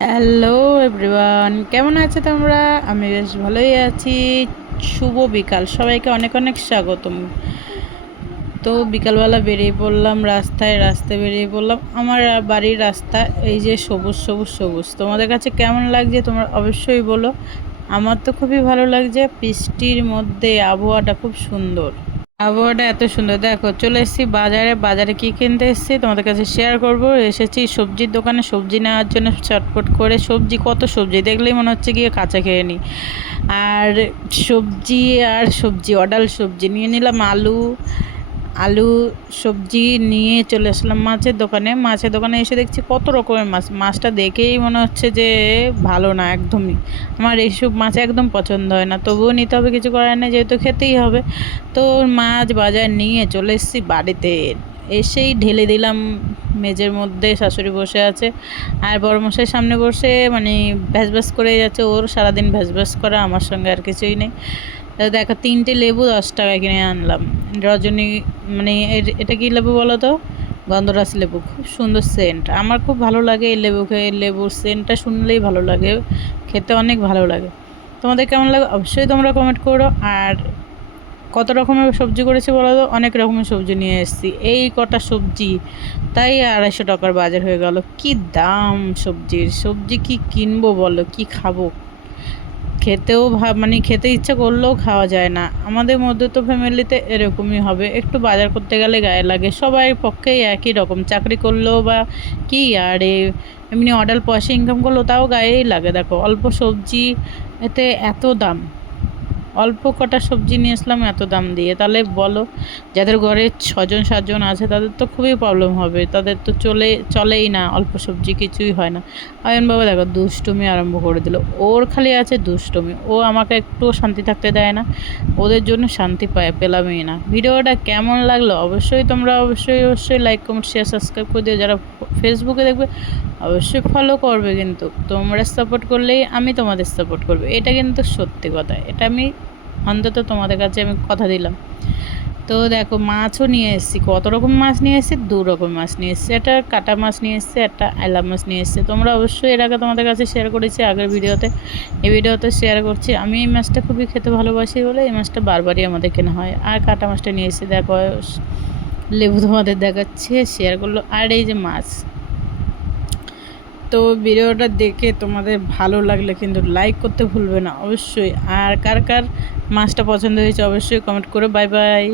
Hello everyone কেমন আছো তোমরা? আমি বেশ ভালোই আছি। শুভ বিকাল। সবাইকে অনেক অনেক স্বাগতম। তো বিকালবেলা বেরিয়ে পড়লাম, রাস্তায় রাস্তায় বেরিয়ে পড়লাম। আমার বাড়ির রাস্তা এই যে সবুজ সবুজ সবুজ। তোমাদের কাছে কেমন লাগছে তোমরা অবশ্যই বলো। আমার তো খুবই ভালো লাগছে। বৃষ্টির মধ্যে আবহাওয়াটা খুব সুন্দর। আবহাওয়াটা এত সুন্দর। দেখো, চলে এসেছি বাজারে। বাজারে কি কিনতে এসেছি? তোমাদের কাছে শেয়ার করব। এসেছি সবজির দোকানে। সবজি নেওয়ার জন্য চটপট করে সবজি, কত সবজি? দেখলেই মনে হচ্ছে গিয়ে কাঁচা খেয়ে নিই। আর সবজি আর সবজি, অডাল সবজি। নিয়ে নিলাম আলু আলু সবজি নিয়ে চলে আসলাম মাছের দোকানে। মাছের দোকানে এসে দেখছি কত রকমের মাছ। মাছটা দেখেই মনে হচ্ছে যে ভালো না একদমই। আমার এইসব মাছ একদম পছন্দ হয় না। তবুও নিতে হবে, কিছু করার নেই, যেহেতু খেতেই হবে। তো মাছ বাজার নিয়ে চলে এসেছি বাড়িতে। এসেই ঢেলে দিলাম মেজের মধ্যে, শাশুড়ি বসে আছে। আর বড় মশাই সামনে বসে মানে ভ্যাস ভ্যাস করে যাচ্ছে। ওর সারাদিন ভ্যাস ভ্যাস করা আমার সঙ্গে আর কিছুই নেই। দেখো, তিনটে লেবু দশ টাকা কিনে আনলাম। রজনী মানে এটা কি লেবু বলো তো? গন্ধরাস লেবু, খুব সুন্দর সেন্ট আমার খুব ভালো লাগে এই লেবু এই লেবুর সেন্টটা শুনলেই ভালো লাগে, খেতে অনেক ভালো লাগে। তোমাদের কেমন লাগে অবশ্যই তোমরা কমেন্ট করো। আর কত রকমের সবজি করেছি বলো তো? অনেক রকমের সবজি নিয়ে এসেছি। এই কটা সবজি, তাই আড়াইশো টাকার বাজার হয়ে গেল। কি দাম সবজির? সবজি কি কিনবো বলো? কি খাব? খেতেও ভা মানে খেতে ইচ্ছা করলেও খাওয়া যায় না। আমাদের মধ্যে তো ফ্যামিলিতে এরকমই হবে। একটু বাজার করতে গেলে গায়ে লাগে। সবাই পক্ষেই একই রকম। চাকরি করলেও বা কি আর এমনি অর্ডার পয়সা ইনকাম করলেও তাও গায়েই লাগে। দেখো, অল্প সবজি এতে এত দাম। অল্প কটা সবজি নিয়ে আসলাম, এত দাম দিয়ে। তাহলে বলো, যাদের ঘরে ছজন, সাতজন আছে, তাদের তো খুবই প্রবলেম হবে। তাদের তো চলে, চলেই না, অল্প সবজি কিছুই হয় না। অয়ন বাবা, দেখো, দুষ্টুমি আরম্ভ করে দিল। ওর খালি আছে দুষ্টুমি। ও আমাকে একটু শান্তি থাকতে দেয় না। ওদের জন্য শান্তি পায়, পেলামই না। ভিডিওটা কেমন লাগল অবশ্যই তোমরা অবশ্যই অবশ্যই লাইক কমেন্ট শেয়ার সাবস্ক্রাইব করে দিও। যারা ফেসবুকে দেখবে, অবশ্যই ফলো করবে কিন্তু তোমরা সাপোর্ট করলেই আমি তোমাদের সাপোর্ট করব। এটা কিন্তু সত্যি কথা। এটা আমি অন্তত তোমাদের কাছে আমি কথা দিলাম। তো দেখো, মাছও নিয়ে এসেছি। কত রকম মাছ নিয়ে এসেছি? দু রকম মাছ নিয়ে এসেছি। একটা কাটা মাছ নিয়ে এসেছি, একটা আইলা মাছ নিয়ে এসেছি। তোমরা অবশ্যই এর আগে তোমাদের কাছে শেয়ার করেছি, আগের ভিডিওতে। এই ভিডিওতে শেয়ার করছি। আমি এই মাছটা খুবই খেতে ভালোবাসি বলে এই মাছটা বারবারই আমাদের কেনা হয়। আর কাটা মাছটা নিয়ে এসেছি, দেখো, লেবু তোমাদের দেখাচ্ছে শেয়ার করল। আর এই যে মাছ তো ভিডিওটা দেখে তোমাদের ভালো লাগলে কিন্তু লাইক করতে ভুলবে না অবশ্যই। আর কার কার মাছটা পছন্দ হয়েছে অবশ্যই কমেন্ট করে। Bye bye